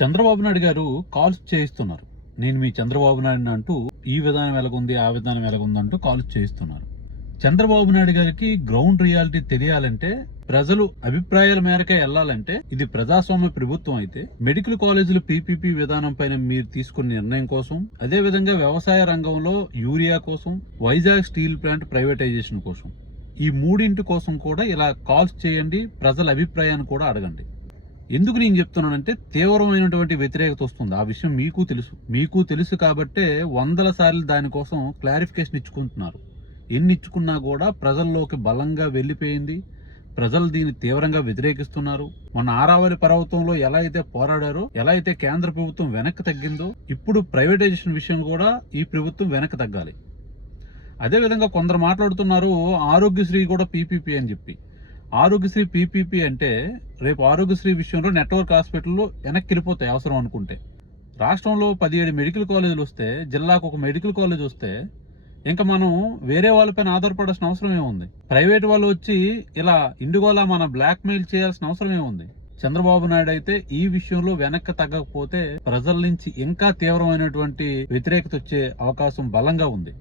చంద్రబాబు నాయుడు గారు కాల్స్ చేయిస్తున్నారు. నేను మీ చంద్రబాబు నాయుడు అంటూ ఈ విధానం ఎలాగుంది ఆ విధానం ఎలాగుంది అంటూ కాల్స్ చేయిస్తున్నారు. చంద్రబాబు నాయుడు గారికి గ్రౌండ్ రియాలిటీ తెలియాలంటే ప్రజలు అభిప్రాయాల మేరకే వెళ్ళాలంటే ఇది ప్రజాస్వామ్య ప్రభుత్వం అయితే మెడికల్ కాలేజీలు పీపీపీ విధానం పైన మీరు తీసుకున్న నిర్ణయం కోసం అదే విధంగా వ్యవసాయ రంగంలో యూరియా కోసం వైజాగ్ స్టీల్ ప్లాంట్ ప్రైవేటైజేషన్ కోసం. ఈ మూడింటి కోసం కూడా ఇలా కాల్స్ చేయండి ప్రజల అభిప్రాయాన్ని కూడా అడగండి. ఎందుకు నేను చెప్తున్నానంటే తీవ్రమైనటువంటి వ్యతిరేకత వస్తుంది. ఆ విషయం మీకు తెలుసు. మీకు తెలుసు కాబట్టే వందల సార్లు దానికోసం క్లారిఫికేషన్ ఇచ్చుకుంటున్నారు. ఎన్ని ఇచ్చుకున్నా కూడా ప్రజల్లోకి బలంగా వెళ్ళిపోయింది. ప్రజలు దీన్ని తీవ్రంగా వ్యతిరేకిస్తున్నారు. మన ఆరావళి పర్వతంలో ఎలా అయితే పోరాడారో ఎలా అయితే కేంద్ర ప్రభుత్వం వెనక్కి తగ్గిందో ఇప్పుడు ప్రైవేటైజేషన్ విషయం కూడా ఈ ప్రభుత్వం వెనక్కి తగ్గాలి. అదేవిధంగా కొందరు మాట్లాడుతున్నారు ఆరోగ్యశ్రీ కూడా పీపీపీ అని చెప్పి. ఆరోగ్యశ్రీ పీపీపీ అంటే రేపు ఆరోగ్యశ్రీ విషయంలో నెట్వర్క్ హాస్పిటల్లో వెనక్కి వెళ్ళిపోతాయి అవసరం అనుకుంటే. రాష్ట్రంలో పదిహేడు మెడికల్ కాలేజీలు వస్తే జిల్లాకు ఒక మెడికల్ కాలేజ్ వస్తే ఇంకా మనం వేరే వాళ్ళపైన ఆధారపడాల్సిన అవసరం ఏముంది ప్రైవేట్ వాళ్ళు వచ్చి ఇలా ఇండిగోలా మన బ్లాక్మెయిల్ చేయాల్సిన అవసరం ఏముంది చంద్రబాబు నాయుడు అయితే ఈ విషయంలో వెనక్కి తగ్గకపోతే ప్రజల నుంచి ఇంకా తీవ్రమైనటువంటి వ్యతిరేకత వచ్చే అవకాశం బలంగా ఉంది.